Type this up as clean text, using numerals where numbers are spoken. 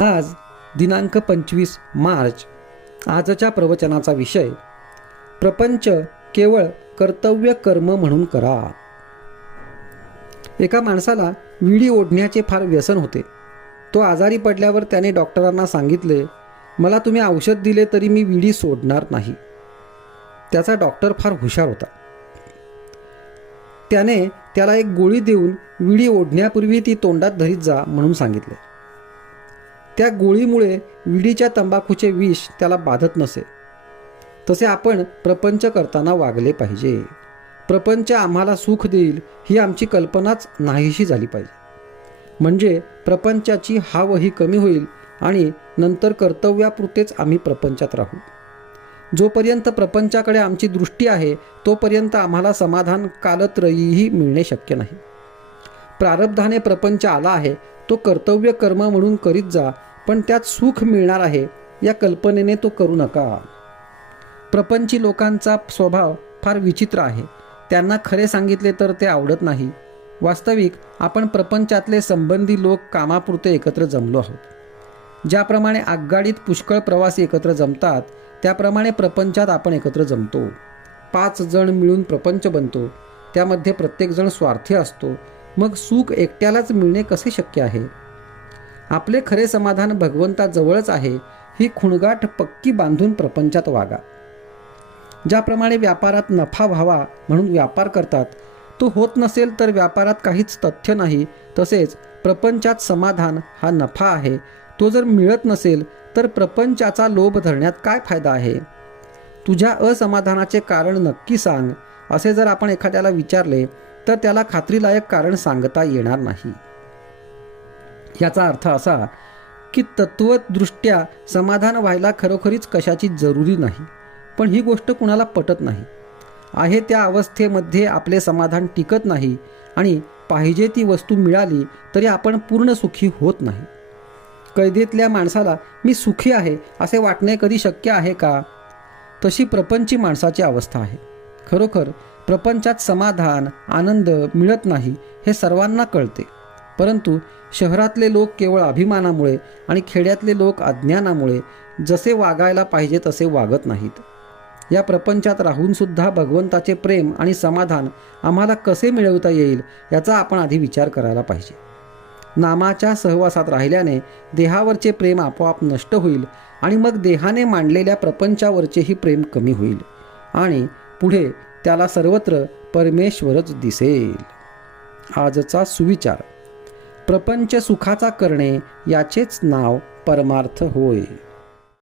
आज दिनांक 25 मार्च. आजच्या प्रवचनाचा विषय प्रपंच केवळ कर्तव्य कर्म म्हणून करा. एका माणसाला विडी ओढण्याचे फार व्यसन होते. तो आजारी पडल्यावर त्याने डॉक्टरांना सांगितले, मला तुम्ही औषध दिले तरी मी विडी सोडणार नाही. त्याचा डॉक्टर फार हुशार होता. त्याने त्याला एक गोळी देऊन विडी ओढण्यापूर्वी ती तोंडात धरीत जा म्हणून सांगितले. त्या गोळीमुळे विडीच्या तंबाखूचे विष त्याला बाधत नसे. तसे आपण प्रपंच करताना वागले पाहिजे. प्रपंच आम्हाला सुख देईल ही आमची कल्पनाच नाहीशी झाली पाहिजे. म्हणजे प्रपंचाची हावही कमी होईल आणि नंतर कर्तव्यापुरतेच आम्ही प्रपंचात राहू. जोपर्यंत प्रपंचाकडे आमची दृष्टी आहे तोपर्यंत आम्हाला समाधान कालत्रयीही मिळणे शक्य नाही. प्रारब्धाने प्रपंच आला आहे तो कर्तव्य कर्म म्हणून करीत जा, पण त्यात सुख मिळणार आहे या कल्पनेने तो करू नका. प्रपंची लोकांचा स्वभाव फार विचित्र आहे. त्यांना खरे सांगितले तर ते आवडत नाही. वास्तविक आपण प्रपंचातले संबंधी लोक कामापुरते एकत्र जमलो आहोत. ज्याप्रमाणे आगगाडीत पुष्कळ प्रवासी एकत्र जमतात त्याप्रमाणे प्रपंचात आपण एकत्र जमतो. 5 जण मिळून प्रपंच बनतो. त्यामध्ये प्रत्येकजण स्वार्थी असतो. मग सुख एकट्यालाच मिळणे कसे शक्य आहे? आपले खरे समाधान भगवंताजवळच आहे ही खुणगाठ पक्की बांधून प्रपंचात वागा. ज्याप्रमाणे व्यापारात नफा व्हावा म्हणून व्यापार करतात, तो होत नसेल तर व्यापारात काहीच तथ्य नाही. तसेच प्रपंचात समाधान हा नफा आहे. तो जर मिळत नसेल तर प्रपंचाचा लोभ धरण्यात काय फायदा आहे? तुझ्या असमाधानाचे कारण नक्की सांग असे जर आपण एखाद्याला विचारले तर त्याला खात्रीलायक कारण सांगता येणार नाही. याचा अर्थ असा की तत्वदृष्ट्या समाधान व्हायला खरोखरीच कशाची जरुरी नाही. पण ही गोष्ट कुणाला पटत नाही. आहे त्या अवस्थेमध्ये आपले समाधान टिकत नाही आणि पाहिजे ती वस्तू मिळाली तरी आपण पूर्ण सुखी होत नाही. कैदेतल्या माणसाला मी सुखी आहे असे वाटणे कधी शक्य आहे का? तशी प्रपंची माणसाची अवस्था आहे. खरोखर प्रपंचात समाधान आनंद मिळत नाही हे सर्वांना कळते. परंतु शहरातले लोक केवळ अभिमानामुळे आणि खेड्यातले लोक अज्ञानामुळे जसे वागायला पाहिजे तसे वागत नाहीत. या प्रपंचात राहून सुद्धा भगवंताचे प्रेम आणि समाधान आम्हाला कसे मिळवता येईल याचा आपण आधी विचार करायला पाहिजे. नामाच्या सहवासात राहिल्याने देहावरचे प्रेम आपोआप नष्ट होईल आणि मग देहाने मांडलेल्या प्रपंचावरचेही प्रेम कमी होईल आणि पुढे त्याला सर्वत्र परमेश्वरच दिसेल. आजचा सुविचार, प्रपंच सुखाचा करणे याचेच नाव परमार्थ होय.